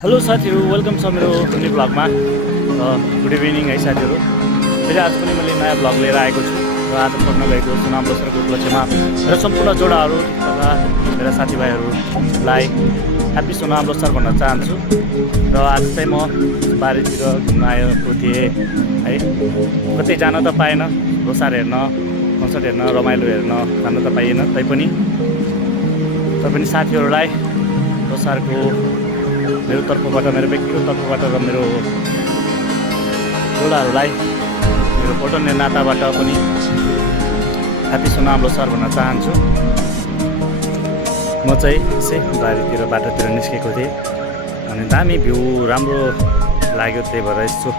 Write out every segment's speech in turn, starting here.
Hello साथीहरू, welcome छ मेरो कुनै ब्लगमा। गुड इभिनिङ है साथीहरू। फेरि आज पनि मैले नयाँ ब्लग लिएर आएको छु र आज पढ्न गएको सुनाम लोसारको उपलक्ष्यमा मेरा सम्पूर्ण जोडाहरू तथा मेरा साथीभाइहरूलाई ह्याप्पी सुनाम लोसार भन्न चाहन्छु। र आज चाहिँ म बारीतिर घुम्न आएको थिएँ है। कतै जान त पाएन, लोसार हेर्न, कन्सर्ट हेर्न, रमाइलो हेर्न जान त पाइएन। तैपनि साथीहरूलाई लोसारको मेरो तर्फबाट, मेरो व्यक्तिगत तर्फबाट र मेरो जोडाहरूलाई मेरो पटन्ने नाताबाट पनि ह्याप्पी सुनाम लोसार भन्न चाहन्छु। म चाहिँ यसै बारीतिर बाटोतिर निस्केको थिएँ अनि दामी भ्यू राम्रो लाग्यो, त्यही भएर यसो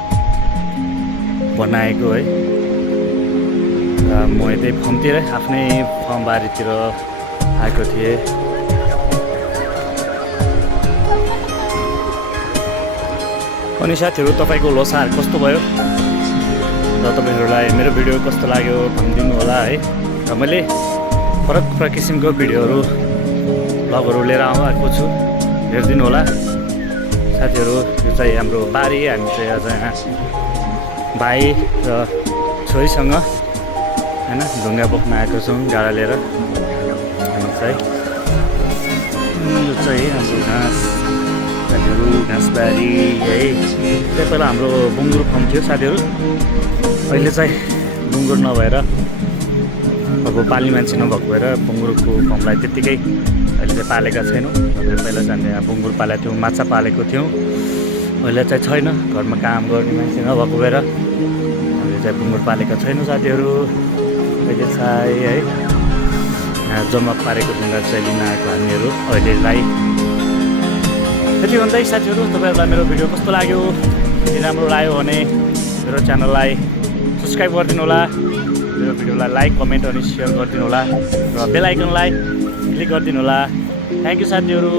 बनाएको है। र म यतै फर्मतिर आफ्नै फर्म बारीतिर आएको थिएँ। अनि साथीहरू, तपाईँको लोसार कस्तो भयो र तपाईँहरूलाई मेरो भिडियो कस्तो लाग्यो भनिदिनु होला है। र मैले फरक फरक किसिमको भिडियोहरू भ्लगहरू लिएर आएको छु, हेरिदिनु होला साथीहरू। यो चाहिँ हाम्रो बारी, हामी चाहिँ आज यहाँ भाइ र छोरीसँग होइन ढुङ्गा बोक्न आएको छौँ गाडा लिएर। हामी चाहिँ यो चाहिँ हाम्रो घाँस साथीहरू, घाँसबारी है। त्यही पहिला हाम्रो बुङ्गुर फर्म थियो साथीहरू, अहिले चाहिँ बुङ्गुर नभएर अब पाल्ने मान्छे नभएको भएर बुङ्गुरको फर्मलाई त्यत्तिकै अहिले चाहिँ पालेका छैनौँ। पहिला चाहिँ यहाँ बुङ्गुर पालेको थियौँ, माछा पालेको थियौँ, अहिले चाहिँ छैन। घरमा काम गर्ने मान्छे नभएको भएर हामीले चाहिँ बुङ्गुर पालेका छैनौँ साथीहरू। अहिले चाहिँ है यहाँ जम्मा पारेको ढुङ्गा चाहिँ लिन आएको हामीहरू अहिलेलाई। त्यति भन्दै साथीहरू, तपाईँहरूलाई मेरो भिडियो कस्तो लाग्यो, यदि राम्रो लाग्यो भने मेरो च्यानललाई सब्सक्राइब गरिदिनु होला, मेरो भिडियोलाई लाइक, कमेन्ट अनि सेयर गरिदिनु होला र बेल आइकनलाई क्लिक गरिदिनु होला। थ्याङ्क यू साथीहरू।